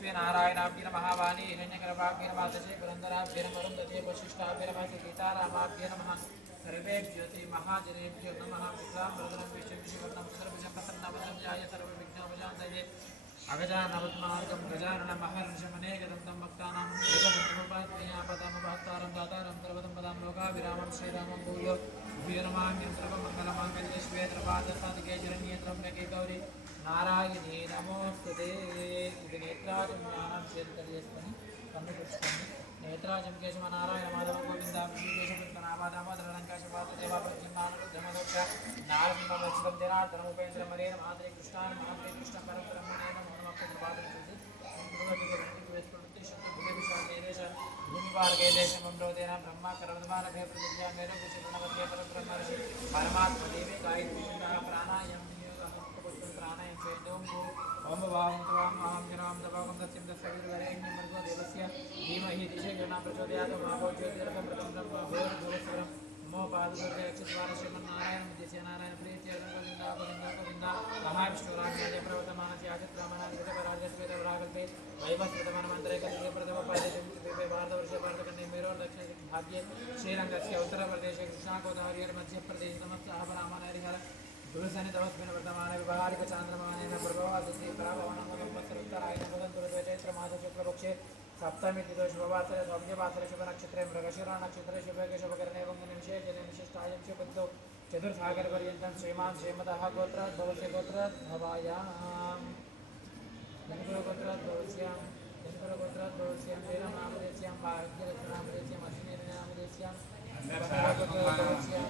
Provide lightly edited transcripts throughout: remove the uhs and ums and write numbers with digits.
विश्वे नारायणाभ्य नमः वाणी हिरण्यगर्भाभ्य नमः दशे पुरन्दराभ्य नमः वरुणदशे वशिष्ठाभ्य नमः सीतारामाभ्य नमः सर्वेभ्यो ते महाजनेभ्यो नमः शुक्लाम्बरधरं विष्णुवर्णं चतुर्भुजं प्रसन्नवदनं ध्याये सर्वविघ्नोपशान्तये अगजानवद्मार्गं गजाननमहर्षमनेकदन्तं भक्तानां एकदन्तमुपात्मयापदमुपहत्तारं दातारं सर्वदं पदां लोकाभिरामं श्रीरामं भूयो भूयनमाम्यं सर्वमङ्गलमाङ्गल्ये शिवे सर्वार्थसाधिके शरण्ये गौरी नारायणे नमोस्तुते ఇది నేత్రాజం జ్ఞానం చేతలియస్తని కన్ను తెచ్చుకోండి నేత్రాజం కేశవ నారాయణ మాధవ గోవింద విశ్వేశ నామాదామోదరంకాశ దేవాపద్యమానుడు ధమదోక్ష నారసింహ వత్సరం జనార్దన ఉపేంద్ర మరేణ మాధురి కృష్ణాన్ మహాప్రియ కృష్ణ పరబ్రహ్మణేన మహమ్మక్క ప్రభాతం చూసి వేసుకుంటుంది శక్తి భుజ విశాల దేశ భూమి మార్గే దేశమంలోదేన బ్రహ్మ కరవదమాన భయ ప్రతిజ్ఞా మేర విశ్వనవత్య పరబ్రహ్మ పరమాత్మ దేవి గాయత్రి ప్రాణాయామ प्राणायाम चेदों ओम भावं तवाम अहम जनाम दवाकं सत्यं दस्सविर्वरेण्यं भर्गो देवस्य धीमहि दिशे गणा प्रचोदयात् माभो ज्योतिरकं प्रथम ब्रह्म भूर्भुवस्वरं नमो पादुर्गे अच्युतवार श्रीमन्नारायण विद्यस्य नारायण प्रीत्य गोविंदा गोविंदा गोविंदा महाविष्णु रामराज प्रवर्तमानस्य आचित्रामनादितपराजस्वेदवरागल्पे वैवस्वतमन्मन्त्रे कलिगे प्रथम पादेशं द्वीपे भारतवर्षे भारतखण्डे मेरोर् दक्षिण भाग्ये श्रीरङ्गस्य उत्तरप्रदेशे कृष्णागोदावरी मध्यप्रदेशे नमस्ताहपरामनहरिहर दुर्सनि तमस्मिन् वर्तमान व्यवहारिक चांद्रमानेन प्रभवादिति पराभवनमवत्सरोत्तरायण चैत्रमासशुक्लपक्षे सप्तमी तिथौ शुभवासरे सौम्यवासरे शुभनक्षत्रे मृगशिरा नक्षत्रे शुभगे शुभकरणे निमिषे जने विशिष्टायं शुभद्रौ चतुर्सागरपर्यन्तं श्रीमान् श्रीमतः गोत्राद्भवस्य गोत्राद्भवायां जनकुलगोत्राद्भवस्यां जनकुलगोत्राद्भवस्यां वीरनामदेस्यां भाग्यरत्नामदेस्यां अश्विनीनामदेस्यां गोत्राद्भवस्यां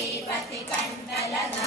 శ్రీపతి కండలగా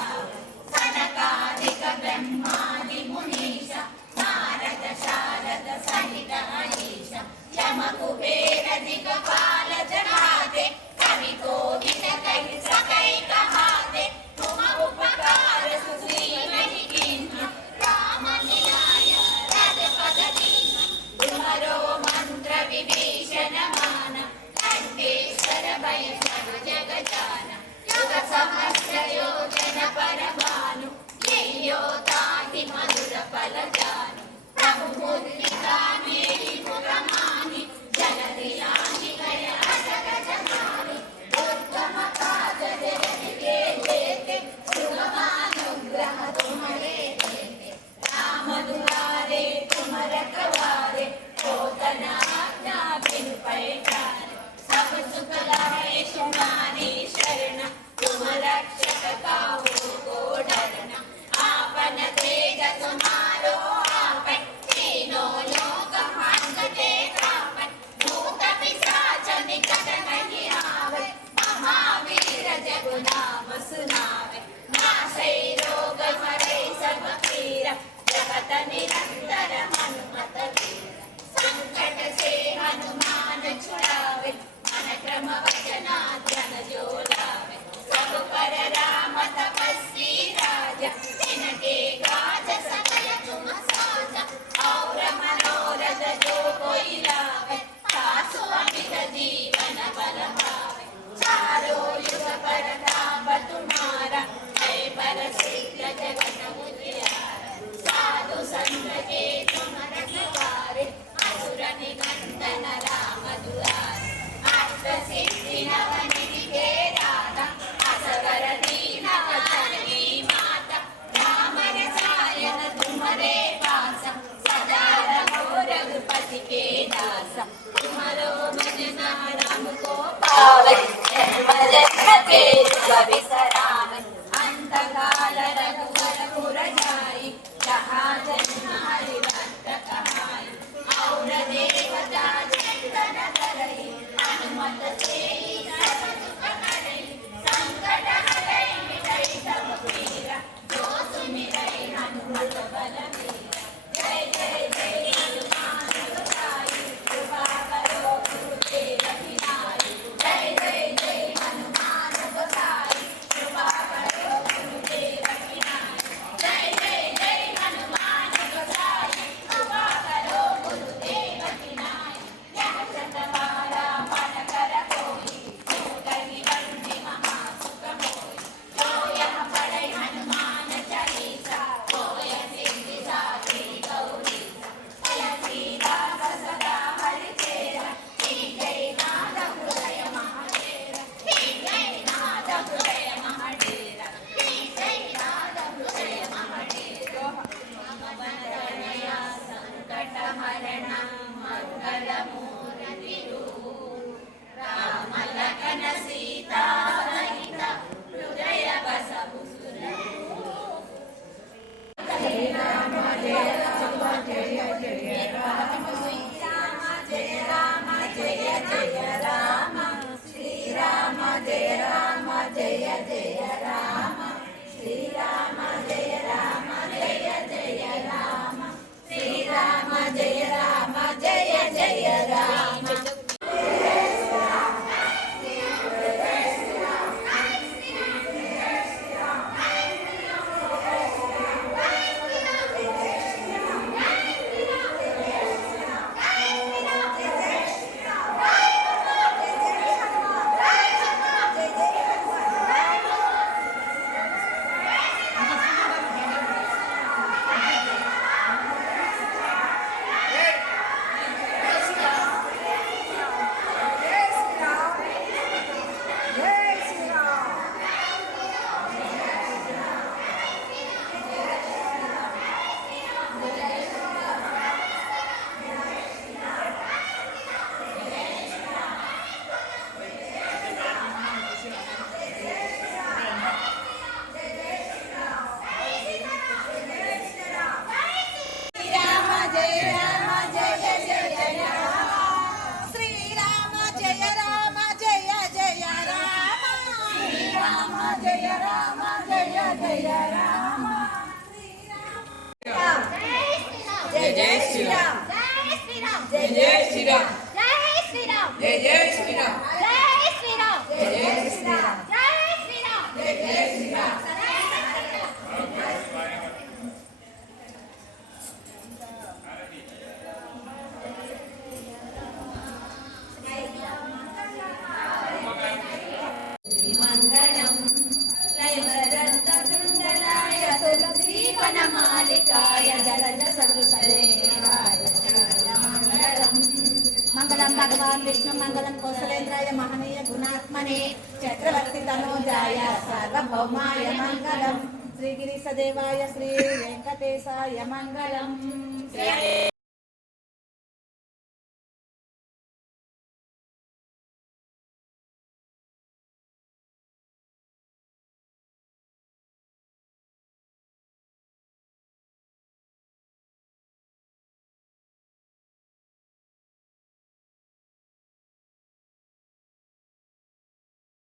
సనకాదిక బ్రహ్మాది మునీష నారద శారద సహిత అనీష యమ కుబేర దిగపాల జహాతే कवि कोविद कहि सकै कहाते तुम उपकार सुग्रीवहि कीन्हा राम मिलाय रद पद दीन्हा तुम्हरो मंत्र विभीषण मान लंकेश्वर भय सब जग जाना युग सहस्र योजन पर भानु लियो ताहि मधुर फल जानु प्रभु मुद्रिका मेरी मुख माहि जन दिलानि गय अजग जमानि उत्तम काज जगत के जेते सुगमानुग्रह तुम्हारे देते राम दुलारे तुम रखवारे होतन आज्ञा बिन पैठारे सब सुख लहे तुम्हारी शरण तुम रक्षक काहू को डरना आपन तेज तुम्हारो आपै तीनों लोक हांकते कापै भूत पिशाच निकट नहीं आवै महावीर जग नाम सुनावै नासै रोग हरै सब पीरा जगत निरंतर हनुमत वीरा संकट से हनुमान छुड़ावे मन क्रम वचना ध्यान जो लावे सब पर राम तपस्वी राजा तिनके काज सकल तुम साजा और मनोरथ जो कोई लावे तासु अमित जीवन बल पावे चारों युग प्रताप तुम्हारा है प्रसिद्ध जगत उजियारा साधु संत के तुम रखवारे असुर निकंदन राम दुलारे अष्ट सिद्धि नवनिधि के दाता असवर दीन वचन माता राम रसायन तुम्हारे पास सदा रहो रघुपति के दास तुम्हारो भजना राम को पावे जन्म जन्म के दुख बिसरावे अंत काल रघुवर पुर जाई जहाँ जन्म हरि भक्त कहाई और देवता चिंतन करई हनुमत से सब सुख करई संकट हरै मिटई सब पीरा जो सुमिरै हनुमत बलबीरा जय जय जय हनुमान गोसाई कृपा करो गुरुदेव की नाई जय जय जय हनुमान गोसाई कृपा करो गुरुदेव की नाई जय जय जय हनुमान गोसाई कृपा करो गुरुदेव की नाई यह शतवारा मन कर कोई कही बंदी महासुख होई जो यह पढ़ै हनुमान चालीसा होय सिद्धि साखी गौरीसा तुलसीदास सदा हरि चेरा जय नाद हृदय महाडेरा जय नाद हृदय महाडेरा जय नाद हृदय महाडेरा ममतनया संकट हरण मंगल मूर्ति रूप राम लखन सीता सहित हृदय बसहु सुरभूप जय राम जय राम जय जय राम जय राम जय जय राम श्री राम जय राम जय जय राम श्री राम जय राम जय जय राम श्री राम जय राम जय जय राम జయ రామ జయ జయ రామ జయ జయ శ్రీరామ్ జయ శ్రీరామ్ జయ జయ శ్రీరామ్ జయ శ్రీరామ్ జయ జయ శ్రీరామ్ జయ శ్రీరామ్ జయ జయ శ్రీరామ్ జయ శ్రీరామ్ జయ జయ శ్రీరామ్ మంగళం లయవరదంతకుండలాయ తులసీవనమాలికాయ జలజ సదృశదేవాయ మంగళం మంగళం భగవాన్ విష్ణు మంగళం కౌసలేంద్రాయ మహనీయ గుణాత్మనే చక్రవర్తి తనోజాయ సార్వభౌమాయ మంగళం శ్రీగిరీశదేవాయ శ్రీ వెంకటేశాయ మంగళం.